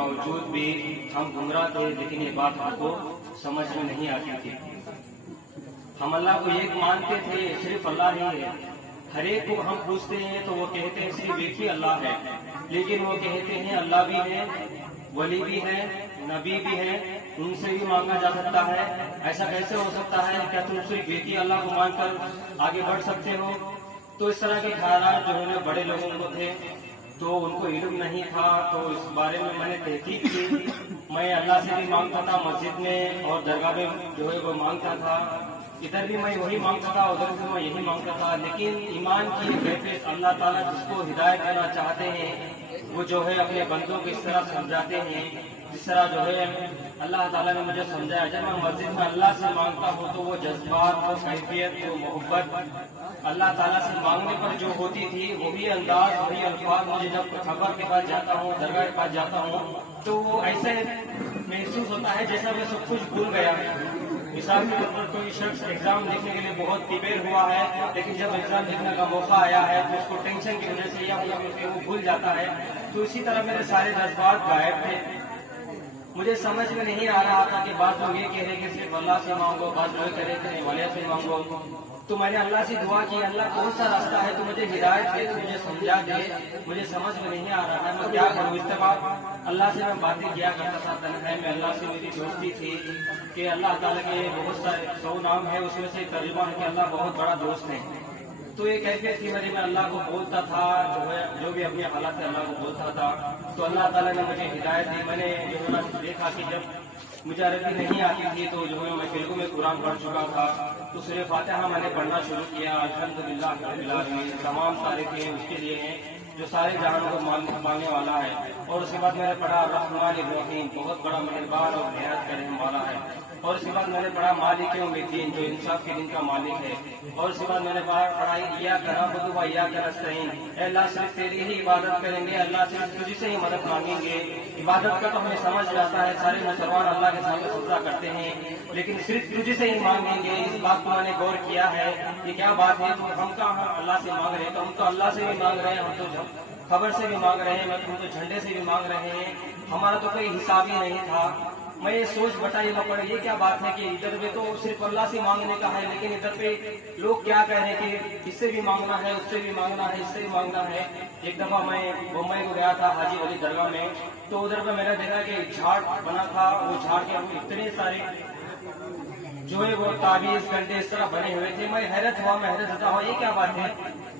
باوجود بھی ہم گمراہ تھے، لیکن یہ بات ہم کو سمجھ میں نہیں آتی تھی۔ ہم اللہ کو ایک مانتے تھے، صرف اللہ ہی ہے۔ ہر ایک کو ہم پوچھتے ہیں تو وہ کہتے ہیں صرف ایک ہی اللہ ہے، لیکن وہ کہتے ہیں اللہ بھی ہے، ولی بھی ہے، نبی بھی ہے، ان سے بھی مانگا جا سکتا ہے۔ ایسا کیسے ہو سکتا ہے؟ کیا تم صرف ایک ہی اللہ کو مان کر آگے بڑھ سکتے ہو؟ تو اس طرح کے خیالات جو ہے بڑے لوگوں کو تھے، تو ان کو علم نہیں تھا، تو اس بارے میں میں نے تحقیق کی۔ میں اللہ سے بھی مانگتا تھا، مسجد میں اور درگاہ میں جو ہے وہ مانگتا تھا، ادھر بھی میں وہی مانگتا تھا، ادھر بھی میں یہی مانگتا تھا۔ لیکن ایمان کی کیفیت اللہ تعالیٰ جس کو ہدایت کرنا چاہتے ہیں وہ جو ہے اپنے بندوں کو اس طرح سمجھاتے ہیں جس طرح جو ہے اللہ تعالیٰ نے مجھے سمجھایا۔ جب میں مسجد میں اللہ سے مانگتا ہوں تو وہ جذبات، وہ کیفیت، وہ محبت اللہ تعالیٰ سے مانگنے پر جو ہوتی تھی، وہی انداز، وہی الفاظ مجھے جب خبر کے پاس جاتا ہوں، درگاہ کے پاس جاتا ہوں، تو وہ ایسے محسوس ہوتا ہے جیسا میں سب کچھ بھول گیا۔ مثال کے طور پر کوئی شخص ایگزام لکھنے کے لیے بہت پریپیئر ہوا ہے، لیکن جب ایگزام لکھنے کا موقع آیا ہے تو اس کو ٹینشن کی وجہ سے یا وہ بھول جاتا ہے۔ تو اسی طرح میرے سارے جذبات غائب تھے۔ مجھے سمجھ میں نہیں آ رہا تھا کہ بعض لوگ یہ کہہ رہے کہ صرف اللہ سے مانگو، بعض لوگ کہہ رہے کہ ولی سے مانگو۔ تو میں نے اللہ سے دعا کی، اللہ کون سا راستہ ہے تو مجھے ہدایت دے، تو مجھے سمجھا دے، مجھے سمجھ میں نہیں آ رہا ہے میں کیا کروں۔ اس کے بعد اللہ سے میں باتیں کیا کرتا تھا، تنہائی میں اللہ سے میری دوستی تھی کہ اللہ تعالیٰ کے بہت سارے 100 نام ہے، اس میں سے ترجمہ ہے کہ اللہ بہت بڑا دوست ہے۔ تو یہ کیفیت تھی میری، میں اللہ کو بولتا تھا، جو بھی اپنی حالات سے اللہ کو بولتا تھا، تو اللہ تعالیٰ نے مجھے ہدایت دی۔ میں نے جو ہے دیکھا کہ جب مجھے عربی نہیں آتی تھی تو جو ہے میں تیلگو میں قرآن پڑھ چکا تھا، تو سورہ فاتحہ میں نے پڑھنا شروع کیا۔ الحمدللہ رب العالمین، تمام تعریفیں اس کے لیے ہیں جو سارے جہانوں کو ماننے والا ہے۔ اور اس کے بعد میں نے پڑھا الرحمن الرحیم، بہت بڑا مہربان اور نہایت کا رحم والا ہے۔ اور اس کے بعد میں نے پڑھا مالک یوم الدین، جو انصاف کے دن کا مالک ہے۔ اور اس کے بعد میں نے پڑھا ایاک نعبد و ایاک نستعین، اے اللہ صرف تیری ہی عبادت کریں گے، اللہ صرف تجھ سے ہی مدد مانگیں گے۔ عبادت کا تو ہمیں سمجھ جاتا ہے، سارے مسلمان اللہ کے سامنے سجدہ کرتے ہیں، لیکن صرف تجھ سے ہی مانگیں گے۔ اس بات کو میں نے غور کیا ہے کہ کیا بات ہے، ہم کہاں اللہ سے مانگ رہے ہیں، تو ہم تو اللہ سے بھی مانگ رہے ہیں، ہم تو خبر سے بھی مانگ رہے ہیں، ہم تو جھنڈے سے بھی مانگ رہے ہیں، ہمارا تو کوئی حساب ہی نہیں تھا۔ میں یہ سوچ بٹائی نہ پڑے، یہ کیا بات ہے کہ ادھر پہ تو صرف اللہ سے مانگنے کا ہے، لیکن ادھر پہ لوگ کیا کہہ رہے ہیں کہ اس سے بھی مانگنا ہے، اس سے بھی مانگنا ہے، اس سے بھی مانگنا ہے۔ ایک دفعہ میں بمبئی کو گیا تھا حاجی ولی درگاہ میں، تو ادھر پہ میں نے دیکھا کہ جھاڑ بنا تھا، وہ جھاڑ کے اتنے سارے جو ہے وہ تعویذ گھنٹے اس طرح بنے ہوئے تھے۔ میں حیرت ہوتا ہوں یہ کیا بات ہے،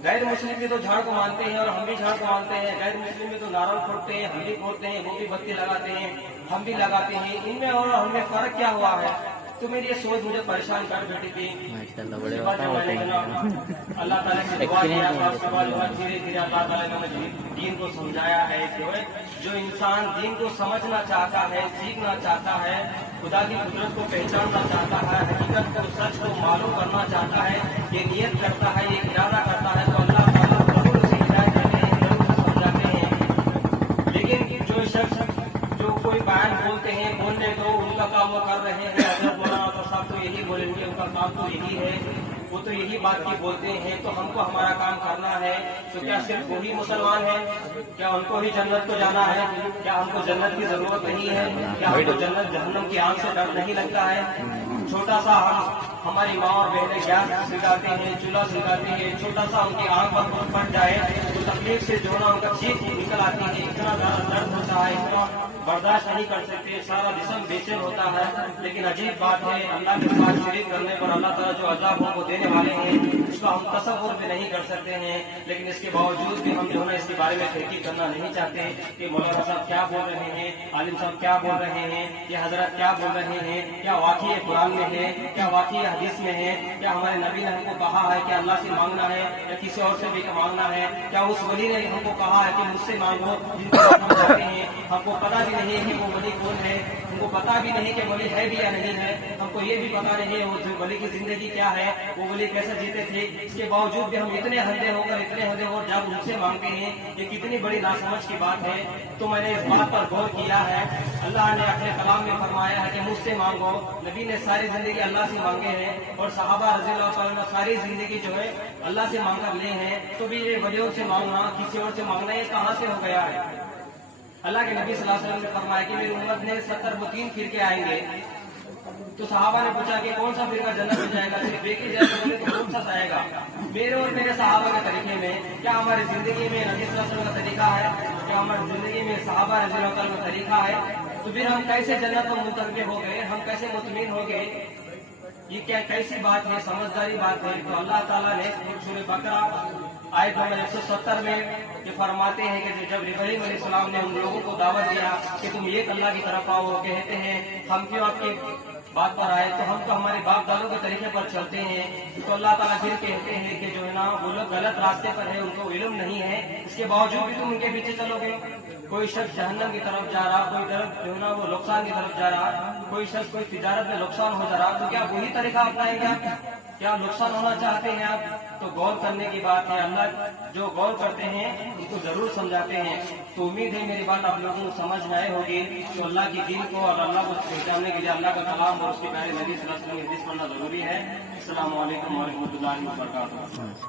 غیر مسلم بھی تو جھاڑ کو مانتے ہیں اور ہم بھی جھاڑ کو مانتے ہیں، غیر مسلم بھی تو نعرہ پھوڑتے ہیں، ہم بھی پھوڑتے ہیں، وہ بھی بتی لگاتے ہیں، ہم بھی لگاتے ہیں، ان میں اور ہم میں فرق کیا ہوا ہے؟ تو میری یہ سوچ مجھے پریشان کر بیٹھی تھی۔ اللہ تعالیٰ سے دعا کیا تھا، اس کے بعد دھیرے دھیرے اللہ تعالیٰ نے مجھے دین کو سمجھایا ہے کہ جو انسان دین کو سمجھنا چاہتا ہے، سیکھنا چاہتا ہے، خدا کی قدرت کو پہچاننا چاہتا ہے، حقیقت کو، سچ کو معلوم کرنا چاہتا ہے، یہ نیت کرتا ہے، یہ ارادہ کرتا ہے، تو اللہ تعالیٰ ضرور اسے ہدایت دیتے ہیں، ضرور اسے سمجھاتے ہیں۔ لیکن جو شخص جو کوئی بیان بولتے ہیں، بولنے تو ان کا کام وہ کر رہے ہیں، حضرت مولانا تو صاحب تو یہی بولیں گے، ان کا کام تو یہی ہے، وہ تو یہی بات کی بولتے ہیں، تو ہم کو ہمارا کام کرنا ہے۔ تو کیا صرف وہی مسلمان ہیں؟ کیا ان کو ہی جنت کو جانا ہے؟ کیا ہم کو جنت کی ضرورت نہیں ہے؟ کیا ہم کو جنت جہنم کی آنکھ سے ڈر نہیں لگتا ہے؟ چھوٹا سا ہماری ماں اور بہنیں گیس سکھاتے ہیں، چولہا سکھاتے ہیں، چھوٹا سا ان کی آنکھ پر پھٹ جائے تو تکلیف سے جو نا ان کا چیخ نکل آتی ہے، اتنا زیادہ درد ہوتا ہے، اتنا برداشت نہیں کر سکتے، سارا جسم بے چین ہوتا ہے۔ لیکن عجیب بات ہے، اللہ کے ساتھ شریک کرنے پر اللہ تعالیٰ جو عذاب ہم کو دینے والے ہیں اس کا ہم تصور بھی نہیں کر سکتے ہیں، لیکن اس کے باوجود بھی ہم جو ہے اس کے بارے میں تحقیق کرنا نہیں چاہتے کہ مولانا صاحب کیا بول رہے ہیں، عالم صاحب کیا بول رہے ہیں، یہ حضرت کیا بول رہے ہیں، کیا واقعی قرآن میں ہے، کیا واقعی حدیث میں ہے، کیا ہمارے نبی نے ہم کو کہا ہے کہ اللہ سے مانگنا ہے یا کسی اور سے بھی مانگنا ہے، کیا اس ولی نے ہم کو کہا ہے کہ مجھ سے مانگو جن کو ہم جاتے ہیں، ہم کو پتہ بھی نہیں ہے کہ وہ ولی کون ہے، ہم کو پتہ بھی نہیں کہ ولی ہے بھی یا نہیں ہے، ہم کو یہ بھی پتہ نہیں ہے وہ ولی کی زندگی کیا ہے، وہ ولی کیسے جیتے تھے، اس کے باوجود بھی ہم اتنے اندھے ہو کر جب ان سے مانگتے ہیں، یہ کتنی بڑی ناسمجھ کی بات ہے۔ تو میں نے اس بات پر غور کیا ہے، اللہ نے اپنے کلام میں فرمایا ہے کہ مجھ سے مانگو، نبی نے ساری زندگی اللہ سے مانگے ہیں اور صحابہ رضی اللہ تعالیٰ نے ساری زندگی جو ہے اللہ سے مانگ کر لے ہیں، تو بھی یہ ولیوں سے مانگنا، کسی اور سے مانگنا، یہ کہاں سے ہو گیا ہے؟ اللہ کے نبی صلی اللہ علیہ وسلم نے فرمایا کہ میری امت نے 70 وہ 3 فرقے آئیں گے. تو صحابہ نے پوچھا کہ کون سا فرقہ جنت میں جائے گا؟ صرف ایک ہی جائے گا. تو کون سا آئے گا؟ میرے اور میرے صحابہ کے طریقے میں. کیا ہماری زندگی میں نبی صلی اللہ علیہ وسلم کا طریقہ ہے؟ کیا ہماری زندگی میں صحابہ رضی اللہ عنہ کا طریقہ ہے؟ تو پھر ہم کیسے جنت میں منتقل ہو گئے؟ ہم کیسے مطمئن ہو گئے؟ یہ کیا کیسی بات ہے؟ سمجھداری بات ہے. تو اللہ تعالیٰ نے سورہ بقرہ آیت نمبر 170 میں یہ فرماتے ہیں کہ جب ابراہیم علیہ السلام نے ان لوگوں کو دعوت دیا کہ تم ایک اللہ کی طرف آؤ، کہتے ہیں ہم کیوں آپ کی بات پر آئے؟ تو ہم تو ہمارے باپ دادوں کے طریقے پر چلتے ہیں. تو اللہ تعالیٰ پھر کہتے ہیں کہ جو ہے نا وہ لوگ غلط راستے پر ہے، ان کو علم نہیں ہے، اس کے باوجود بھی تم ان کے پیچھے چلو گے. کوئی شخص جہنم کی طرف جا رہا، کوئی طرف جو ہے نا وہ نقصان کی طرف جا رہا، کوئی شخص کوئی تجارت میں نقصان ہو جا رہا، تو کیا وہی طریقہ اپنائیں گے آپ؟ کیا نقصان ہونا چاہتے ہیں آپ؟ تو غور کرنے کی بات ہے. اللہ جو غور کرتے ہیں ان کو ضرور سمجھاتے ہیں. تو امید ہے میری بات آپ لوگوں کو سمجھ میں آئے ہوگی. تو اللہ کی دین کو اور اللہ کو پہچاننے کے لیے اللہ کا کلام اور اس کے پیارے نبی صلی اللہ علیہ وسلم کی حدیث پڑھنا ضروری ہے. السلام علیکم ورحمۃ اللہ وبرکاتہ.